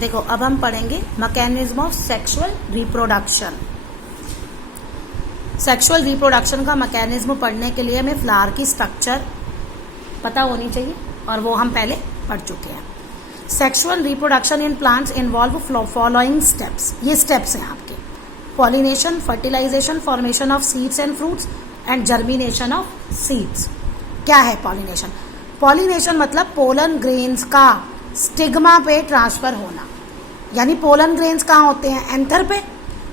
देखो अब हम पढ़ेंगे mechanism of sexual reproduction. Sexual reproduction का मैकेनिज्म पढ़ने के लिए हमें फ्लावर की स्ट्रक्चर पता होनी चाहिए और वो हम पहले पढ़ चुके हैं। Sexual reproduction in plants involve following steps. ये स्टेप्स हैं आपके: pollination, fertilisation, formation of seeds and fruits and germination of seeds. क्या है पॉलिनेशन? पॉलिनेशन मतलब पोलन ग्रेन्स का स्टिग्मा पे ट्रांसफर होना। यानी पोलन ग्रेन्स कहाँ होते हैं? एंथर पे।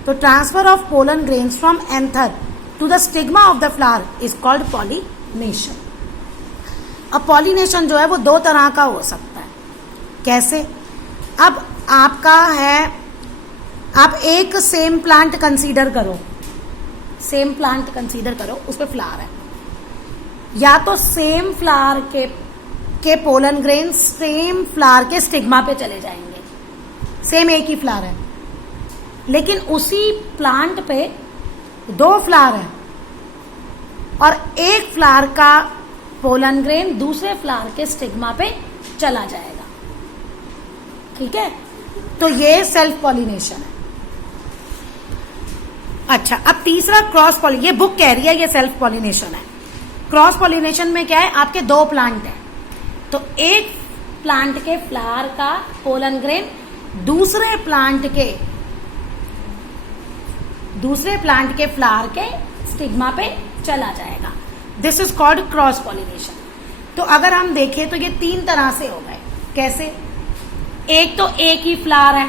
तो transfer of pollen grains from anther to the stigma of the flower is called pollination. अब पॉलिनेशन जो है वो दो तरह का हो सकता है। कैसे? अब आपका है, आप एक सेम प्लांट कंसीडर करो, सेम प्लांट कंसीडर करो, उस पर फ्लावर है, या तो सेम फ्लावर के पोलन ग्रेन सेम फ्लावर के स्टिग्मा पे चले जाएंगे। सेम एक ही फ्लावर है लेकिन उसी प्लांट पे दो फ्लावर है और एक फ्लावर का पोलन ग्रेन दूसरे फ्लावर के स्टिग्मा पे चला जाएगा। ठीक है, तो ये सेल्फ पॉलिनेशन है। अच्छा, अब तीसरा क्रॉस पॉलिनेशन। ये बुक कह रही है ये सेल्फ पॉलिनेशन है। क्रॉस पॉलिनेशन में क्या है? आपके दो प्लांट हैं, तो एक प्लांट के फ्लावर का पोलन ग्रेन दूसरे प्लांट के फ्लावर के स्टिग्मा पे चला जाएगा। This is called cross pollination. तो अगर हम देखें तो ये तीन तरह से हो गए। कैसे? एक तो एक ही फ्लावर है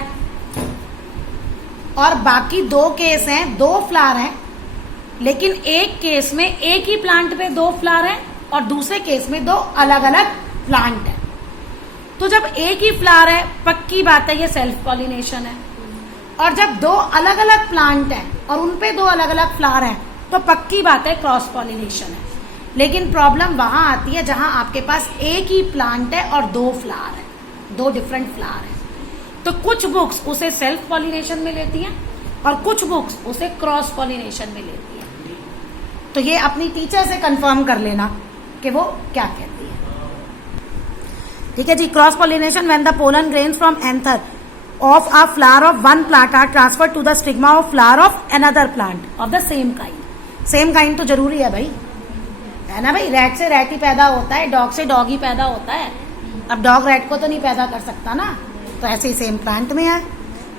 और बाकी दो केस हैं, दो फ्लावर हैं, लेकिन एक केस में एक ही प्लांट पे दो फ्लावर हैं और दूसरे केस में दो अलग अलग प्लांट है। तो जब एक ही फ्लावर है, पक्की बात है ये सेल्फ पॉलिनेशन है। और जब दो अलग अलग प्लांट हैं और उनपे दो अलग अलग फ्लावर हैं तो पक्की बात है क्रॉस पॉलिनेशन है। लेकिन प्रॉब्लम वहां आती है जहां आपके पास एक ही प्लांट है और दो फ्लावर है, दो डिफरेंट फ्लावर है। तो कुछ बुक्स उसे सेल्फ पॉलिनेशन में लेती हैं और कुछ बुक्स उसे क्रॉस पॉलिनेशन में लेती हैं। तो ये अपनी टीचर से कंफर्म कर लेना कि वो क्या कहती है। ठीक है जी। Cross pollination when the pollen grains from anther of a flower of one plant are transfer to the stigma of flower of another plant of the same kind. Same kind तो जरूरी है भाई, है ना भाई? रैट से rat ही पैदा होता है, डॉग से डॉग ही पैदा होता है। अब डॉग रैट को तो नहीं पैदा कर सकता ना, तो ऐसे ही सेम प्लांट में है,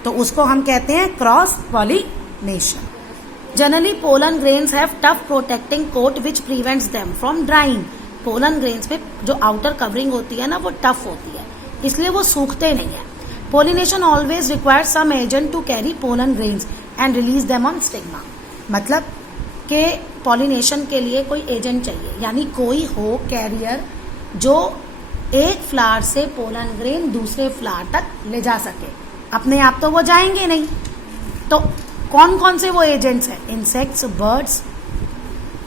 तो उसको हम कहते हैं cross pollination. Generally pollen grains have tough protecting coat which prevents them from drying. Pollen grains पे जो आउटर कवरिंग होती है ना वो टफ होती है, इसलिए वो सूखते नहीं है। Pollination always require some agent to carry pollen grains and release them on stigma. मतलब कि पॉलिनेशन के लिए कोई एजेंट चाहिए, यानी कोई हो कैरियर जो एक फ्लावर से पोलन ग्रेन दूसरे फ्लावर तक ले जा सके। अपने आप तो वो जाएंगे नहीं, तो कौन कौन से वो एजेंट्स हैं? Insects, birds,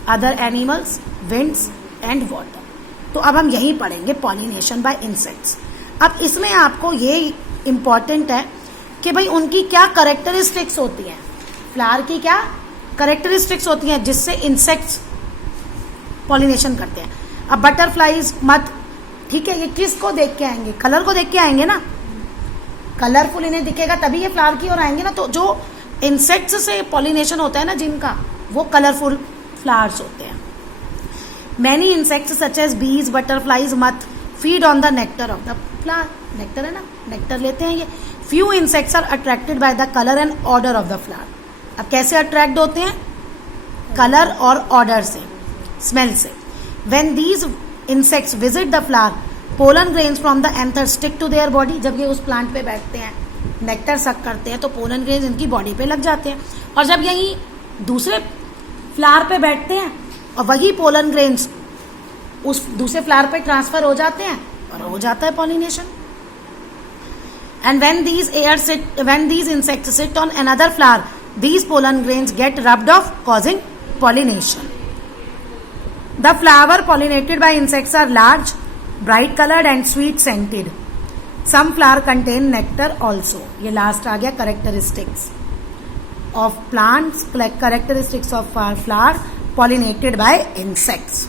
other animals, winds and water. तो अब हम यही पढ़ेंगे पॉलिनेशन बाय इंसेक्ट्स। अब इसमें आपको ये इंपॉर्टेंट है कि भाई उनकी क्या कैरेक्टरिस्टिक्स होती हैं, फ्लावर की क्या कैरेक्टरिस्टिक्स होती हैं जिससे इंसेक्ट्स पॉलिनेशन करते हैं। अब बटरफ्लाईज मत, ठीक है, ये किसको देख के आएंगे? कलर को देख के आएंगे ना। कलरफुल इन्हें दिखेगा तभी ये फ्लावर की ओर आएंगे ना। तो जो इंसेक्ट्स से पॉलिनेशन होता है ना जिनका, वो कलरफुल फ्लावर्स होते हैं। Many insects such as bees, butterflies, moth feed on the nectar of the flower. Nectar है ना, नेक्टर लेते हैं ये। Few insects are attracted by the colour and odour of the flower. अब कैसे अट्रैक्ट होते हैं? कलर और ऑर्डर से, स्मेल से। When these insects visit the flower, pollen grains from the anther stick to their body। जब ये उस प्लांट पे बैठते हैं, नेक्टर सक करते हैं, तो पोलन ग्रेन्स इनकी बॉडी पे लग जाते हैं। और जब यही दूसरे फ्लावर पे बैठते हैं और वही पोलन ग्रेन्स उस दूसरे फ्लावर पे ट्रांसफर हो जाते हैं और हो जाता है pollination. And when these insects sit on another flower, these pollen grains get rubbed off, causing pollination. The flower pollinated by insects are large, bright colored and sweet scented. Some flower contain nectar also. ये last आ गया characteristics of plants, characteristics of flower pollinated by insects.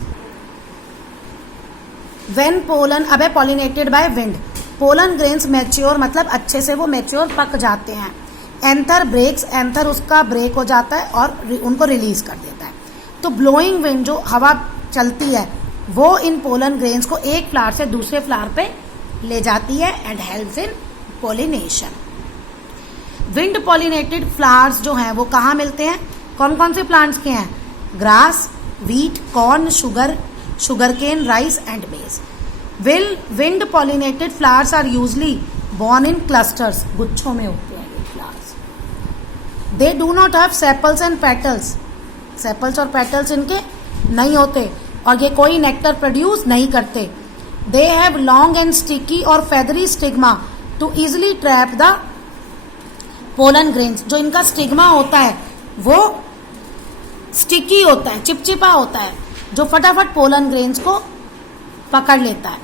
When pollen, अब है pollinated by wind. Pollen grains mature मतलब अच्छे से वो mature पक जाते हैं। एंथर ब्रेक्स, एंथर उसका ब्रेक हो जाता है और उनको रिलीज कर देता है। तो ब्लोइंग विंड जो हवा चलती है वो इन पोलन ग्रेन्स को एक फ्लावर से दूसरे फ्लावर पे ले जाती है and helps in pollination. Wind pollinated flowers जो हैं वो कहाँ मिलते हैं, कौन कौन से प्लांट्स के हैं, grass, wheat, corn, sugar cane, rice and maize. Wind pollinated flowers are usually born in clusters, गुच्छों में होते हैं ये flowers. They do not have sepals and petals, sepals और पेटल्स इनके नहीं होते और ये कोई नेक्टर प्रोड्यूस नहीं करते। They have long and sticky और feathery stigma to easily trap the pollen grains. जो इनका स्टिग्मा होता है वो स्टिकी होता है, चिपचिपा होता है, जो फटाफट पोलन ग्रेन्स को पकड़ लेता है।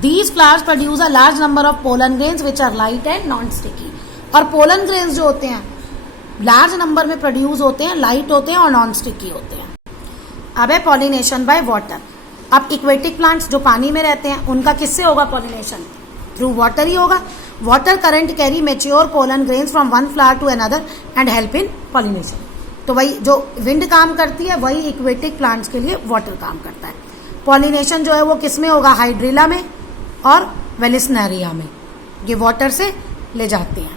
These flowers produce a large number of pollen grains which are light and non-sticky। और पोलन ग्रेन्स जो होते हैं लार्ज नंबर में प्रोड्यूस होते हैं, लाइट होते हैं और नॉन स्टिकी होते हैं। अब है पॉलिनेशन बाय वाटर। अब इक्वेटिक प्लांट्स जो पानी में रहते हैं उनका किससे होगा पॉलिनेशन, थ्रू वाटर ही होगा। Water current carry mature pollen grains from one flower to another and help in pollination. तो वही जो विंड काम करती है वही इक्वेटिक प्लांट्स के लिए वाटर काम करता है। पॉलिनेशन जो है वो किस में होगा, हाइड्रिला में और वेलिस्नेरिया में, ये वाटर से ले जाते हैं।